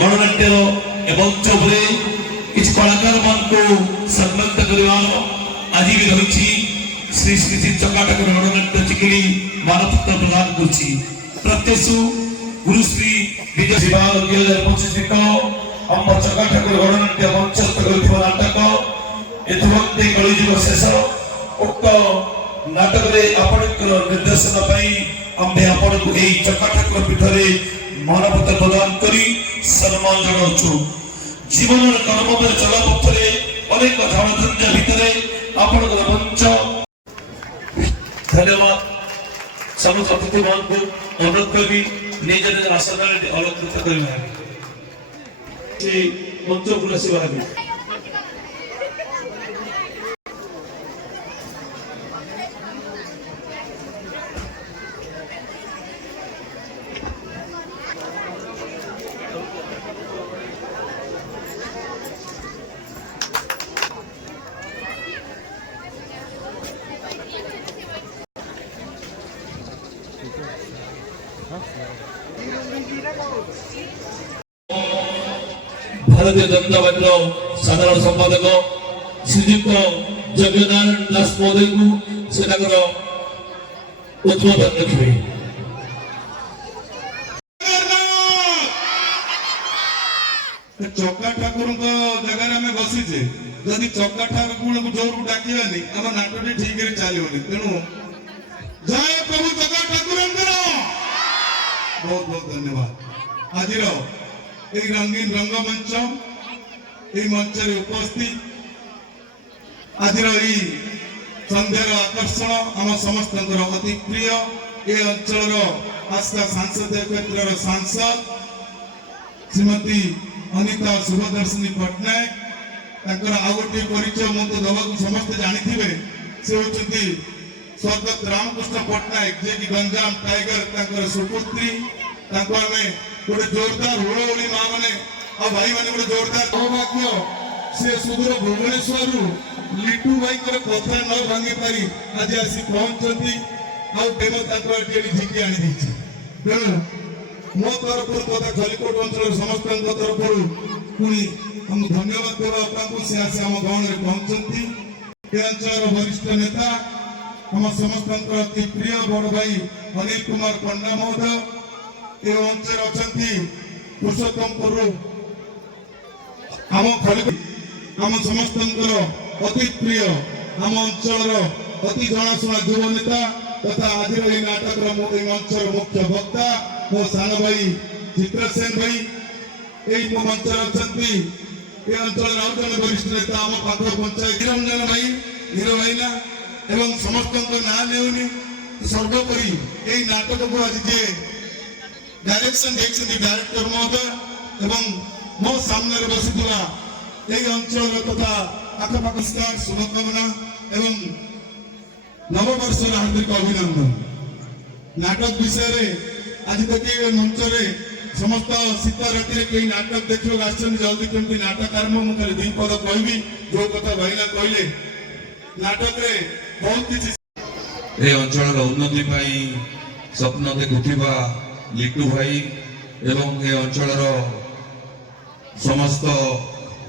गणनाट्यर मंच उपरे किसी कलाकार मान को सम्मानित करिवार आज भी रही श्री श्री श्री चकाटकर गणनाट्य चिकिली मानपत्र प्रदान करछि प्रत्येशु गुरु श्री विजय शिवाल 2025 हम चकाटकर गणनाट्य मंचस्थ कर नाटक एथवक्ते कलिजुग शेष उक्त नाटक रे आपनकर निर्देशन पई आम्भे आपण को एई चकाटकर पीठरे मानपत्र प्रदान करी सम्मान जणाउछु जीवन कर्ममय चला पथरे अनेक झाड़झंझा भितरे आपनकर मंच धन्यवाद समस्त अतिथिमान को अनुरोध करी निज निज आसन अलंकृत करिबा से मंच को सेवा भी भारतीय जनता पार्टी साधारण संपादक श्रीजुक्त जगनारायण दास महोदय को से उद्बोधन रखिए चक्का ठाकुर जगह में बसीचे जदि चक्का ठाकुर को जोर डाकनी आम नाटक ठीक चलोनी तेणु जय प्रभु चक्का ठाकुर बहुत बहुत धन्यवाद आज रंगीन रंगमंच मंच उपस्थित आज संध्यार आकर्षण आम समस्त अति प्रिय ए अंचल आस्था सांसदीय क्षेत्र सांसद श्रीमती अनिता शुभदर्शिनी पट्टनायक आउ गोटे परिचय मुझे दवाक समस्ते जानी से होती स्वर्गत रामकृष्ण पट्टनायक जे कि गंजाम टाइगर सुपुत्री गोटे जोरदार हुड़हुड़ी माँ मैंने और भाई मैंने गोटे जोरदार सौभाग्य से सुदूर भुवनेश्वर लिटू भाई कथा न भांगी पारी आज आसी पहुंचती झिकी आनी तेणु मो तरफ तथा खलिकोट अंचल समस्त तरफ पुणी हम धन्यवाद देवा से आसी आम गाँव में पहुंचती अंचल वरिष्ठ नेता हम समस्त अति प्रिय बड़ भाई अनिल कुमार पंडा महोदय ये अंचल अच्छा पुरुषोत्तमपुर आम आम समस्त अति प्रिय आम अंचल अति जनाशुना युव नेता तथा आज नाटक मंचर मुख्य वक्ता मो सान भाई चित्रसेन भाई यही मंचर अच्छा अंचल आउ जन वरिष्ठ नेता आम पाख पंचायत निरंजन भाई हीरो भाईना एवं समस्त ना लेनी सर्वोपरि यही नाटक को आज जे डायरेक्शन देखते डायरेक्टर महोदय एवं मो सामने बसीथिबा यही अंचल तथा आखपाख शुभकामना एवं नववर्ष हार्दिक अभिनंदन नाटक विषय आज देखिए मंच समस्त शीत राति कई नाटक देखा आसछन जल्दी केमती नाटक आरंभ मु खाली दुई पद कहबी जो कथा भाईना कहले नाटक रे बहुत किछि ए अंचल उन्नति पाई स्वप्न देखुथिबा लिटू भाई एवं ए अंचल समस्त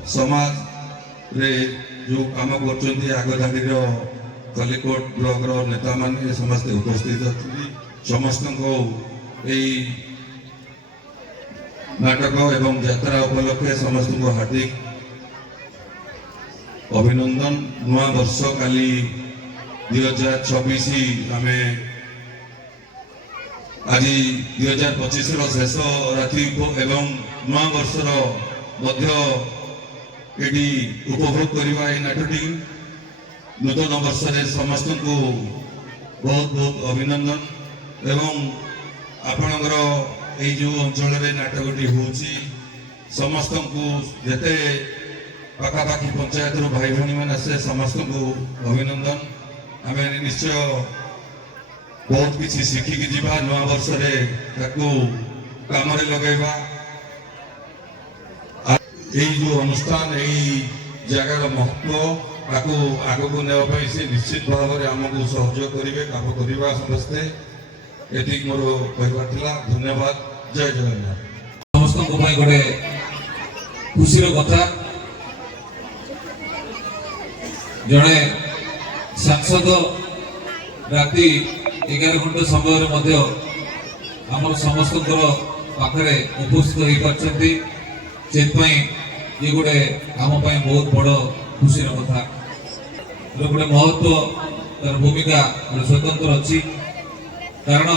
समाज रे जो काम करछन्ती आगधाडी कलिकोट ब्लॉक रो नेता माने समस्त उपस्थित अछि समस्त को ए नाटक एवं यात्रा उपलक्षे समस्त को हार्दिक अभिनंदन नवा वर्ष काली 2026 आम आज 2025 शेष राति एवं नवा वर्षर ये उपभोग करवा नाटटी नूतन वर्ष समस्त को बहुत बहुत अभिनंदन एवं आपणकर ये जो अंचल नाटकटी होची समस्त को जेते पाखापाखि पंचायत भाई भाई मैंने से समस्त को अभिनंदन आम निश्चय बहुत किसी शिखिकी जीवा नवा वर्ष काम लगेगा यही जो अनुष्ठान यही जगार महत्व आग को नापी से निश्चित भाव में आमको सहयोग करेंगे काम करवा समस्ते ये मोर कहबार धन्यवाद जय जगन्नाथ समस्त गोटे खुशी कथा जड़े सांसद राति 11 घंटा समय आम समस्त पाखे उपस्थित हो पार्टी से ये गोटे आम बहुत बड़ खुशी कथा गोटे महत्व तार भूमिका स्वतंत्र अच्छी कारण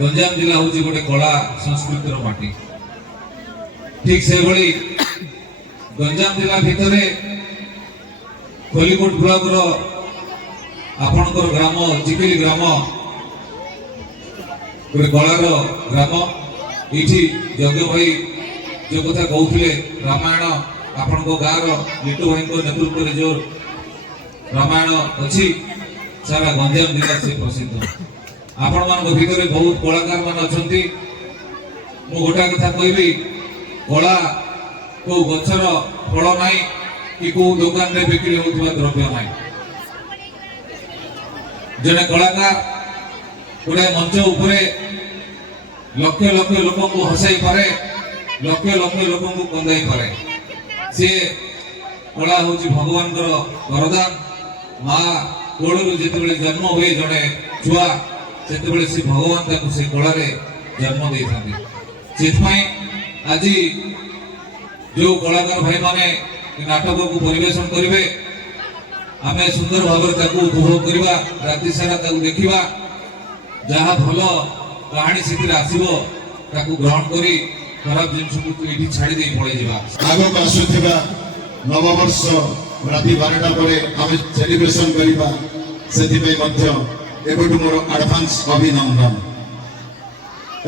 गंजाम जिला हूँ गोटे कला संस्कृतिर माटी ठीक से भली गंजाम जिला भितर खलिकोट ब्लॉक आपणकर ग्राम चिकिली ग्राम गोटे कलार ग्राम ये यज्ञ भाई जो कथा कहते रामायण आपण गाँव लिटू भाई नेतृत्व में जो रामायण अच्छी सारा गंजाम जिला से प्रसिद्ध आपण मान भितर बहुत कलाकार मान अच्छा मु गोटा कथा कहबी कला को गछर फल ना कि को दुकान में बिक्री होता द्रव्य ना जड़े कलाकार गोटे मंच उपरे लक्ष लक्ष लोक को हसाई पारे लक्ष लक्ष लोक को कंदाई पारे सी कला हूँ भगवान वरदान माँ कोड़ू जिते जन्म हुए जड़े छुआ से से भगवान से कला जन्म दे था आज जो कलाकार भाई माने नाटक को परिवेशन करेंगे आम सुंदर भाव उपभोग करवा राति सारा देखा जहाँ भल कहानी से आसो ग्रहण कर खराब जिन को छाड़ी दे पड़े आगक आसुवा नववर्ष राति 12टा पर आम सेलिब्रेशन करवा से मोर एडवांस अभिनंदन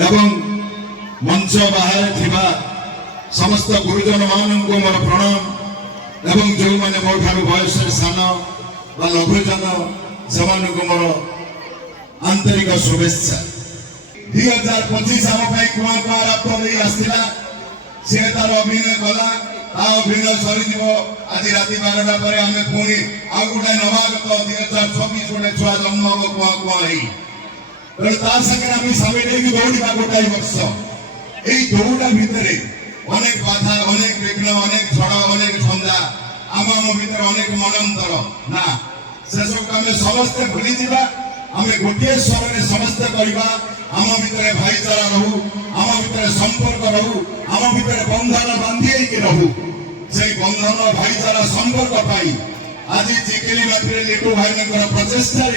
एवं मंच बाहर थिबा समस्त गुरुजन मान को मोर प्रणाम एवं जो मैंने मोठार बयस सान बा लघुजन से मोर आंतरिक शुभेच्छा 2025 आम कुआ कुआ रक्त नहीं आसला सी तार अभिनय कला अभिनय सरी आज राति 12टा पर आम पुणी आ गोटे नवागत 2026 गोटे छुआ जन्म हम कुआ कुआ तेनाली सामिल दौड़ा गोटाई वर्ष यही दौड़ा भितर अनेक बाधा अनेक विघ्न अनेक झड़ अनेक झंझा आम भर अनेक मनंतर ना से सब आम समस्ते भूली जा आम गोटे स्वर में समस्ते करवा आम भर भाईचारा रहू आम भर संपर्क रहू आम भर बंधन बांधी रहू से बंधन भाईचारा संपर्क पाई आज चिकिली माटी लिटू भाई प्रचेषा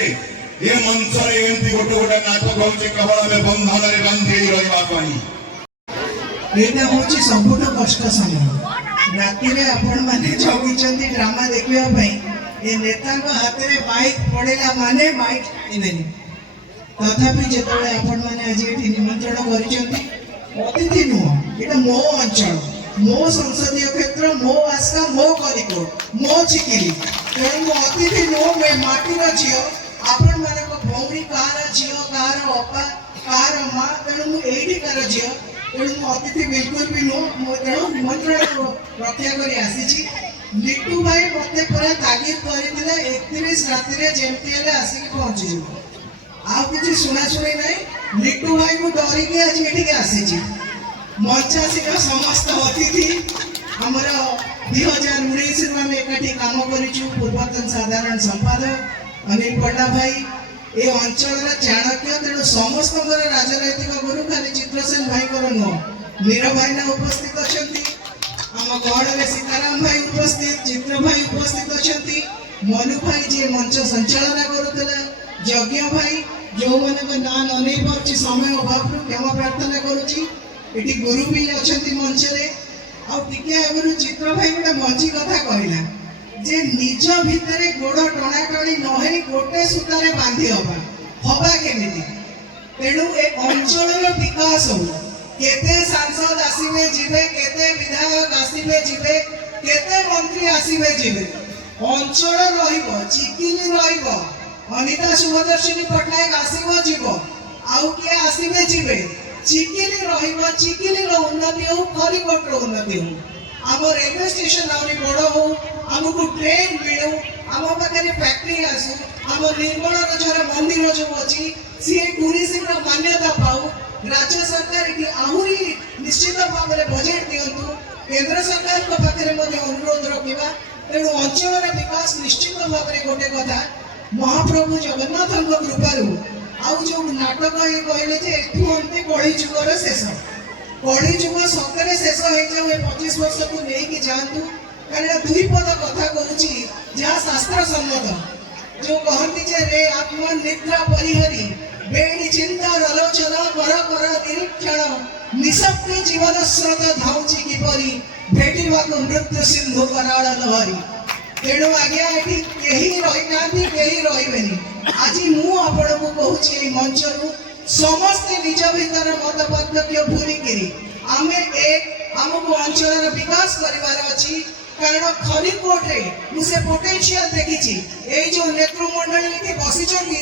ये मंच एमती गोटे गोटे नाटक हो केवल आम बंधन में बांधी रही एटा होची सबुठ कष्ट समय राति रे आपण माने जगिचंती ड्रामा देखिबा पई ए नेता को हाथ रे बाइक पड़ेला माने बाइक इनेनी तथापि जेतले आपण माने आज एठी निमंत्रण करिचंती अतिथि नुह एटा मो अंचल मो संसदीय क्षेत्र मो आस्का मो करिकोट मो चिकिली तेणु अतिथि नुह मे माटी रो जियो आपण माने को भौरी कार जियो कार अपा कार मां तेणु एठी कार जियो अतिथि बिल्कुल भी नो निमंत्रण रक्षा कर आसी लिटू भाई मते पूरा तागिद करथिले 31 राति रे जेमती हेले आसी पहुंची जिवो आ किछि सुना सुनी नै लिटू भाई को डरी के आज एठी के आसी मंचासी का समस्त अतिथि हमर 2019 रे हम एकाठी काम करिछु पूर्वतन साधारण संपादक अनिल पंडा भाई ए अंचल चाणक्य तेणु समस्त राजनैतिक गुरु खाली चित्रसेन भाई मीरा भाई ना उपस्थित अच्छा आम गढ़ में सीताराम भाई उपस्थित चित्र भाई उपस्थित अच्छा मनु भाई जी मंच संचालन करुला यज्ञ भाई जो मैंने ना न नहीं पार्टी समय अभाव क्षमा प्रार्थना करुच्ची गुरु भी अच्छा मंच में चित्र भाई गोटे मझी कथा कहला जे निज भितरे गोड़ टणा टणी नहे गोटे सूतारे बांधी हवा केमिति तेणु ए अंचल विकास हो केते सांसद आसीबे जिबे केते विधायक आसीबे जिबे केते मंत्री आसीबे जिबे अंचल रहिबो चिकिली रहिबो अनिता सुभदर्शिनी पटनायक आसीबो जिबो आउ के आसीबे जिबे चिकिली रहिबो चिकिली रो उन्नति हो खरीकोट रो उन्नति हो आम रेलवे स्टेशन आउरी बड़ हो आमको ट्रेन मिलू आम पाखे फैक्ट्री आसू आम निर्मल जर मंदिर जो अच्छी सी टूरिज्म मान्यता पाऊ राज्य सरकार आहरी निश्चित भाव में बजेट दिंतु केंद्र सरकार को पाखरे मध्ये अनुरोध रखिबा तेणु अंचल विकास निश्चित भाव में गोटे कथा महाप्रभु जगन्नाथ कृपारू आउ जो नाटक ये कहले जे एथु अंते कଳି जुगर शेष कଳି जुग सतरे शेष हो जाऊ 25 वर्ष को नहीं कि जानतु कारण दुई पद कथा कहूची जहाँ शास्त्र सम्मत जो कहती जे रे आत्मा निद्रा परिहरी बेणी चिंता आलोचना कर कर निरीक्षण निशब्द जीवन स्रोत धाउची किपरि भेटिबाको मृत्यु सिंधु कराळ लहरी तेणु आज्ञा एठी केही रही नांती केही रहिबेनी आज मु आपनको कहूची मंचरु समस्त निज भीतर मत पार्थक्य भूली किरी आमे एक हमको अंचल विकास करिवार अछि कारण खरीकोट रे मुसे पोटेंशियल देखिछि ए जो नेतृ मंडली के बसिछन्ती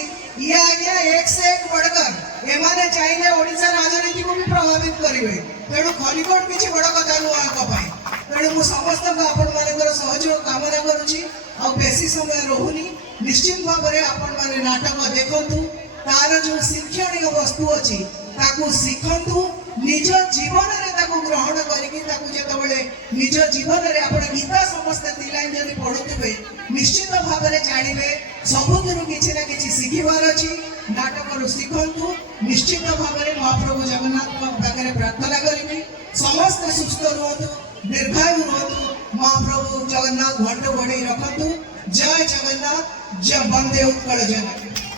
या आज्ञा एक से एक बढ़कर एमाने चाइले ओडिसा राजनीति को भी प्रभावित करिवे तेणु खरीकोट किछि बड़ कथा नु आको पाई तेणु मु समस्त आपण मानकर सहयोग कामना करूछि आ बेसी समय रहुनी निश्चित भाव में आपण माने नाटक देखंतु तार जो शिक्षणीय वस्तु अछि ताकू शिखंतु निज जीवन रे ताकू ग्रहण करिकि ताकू जेतबेले निज जीवन रे आपण गीता समस्त दिलाइन जदि पढुथिबे निश्चित भाव में जानिबे सबुदिन किछि ना किछि शिखिबार अछि नाटक रु शिखंतु निश्चित भाव में महाप्रभु जगन्नाथ को पाखरे प्रार्थना करिबि समस्त सुस्थ रहतु दीर्घायु रहतु महाप्रभु जगन्नाथ घंट बढ़ाई रखतु जय जगन्नाथ जय वंदे उत्कल जनक।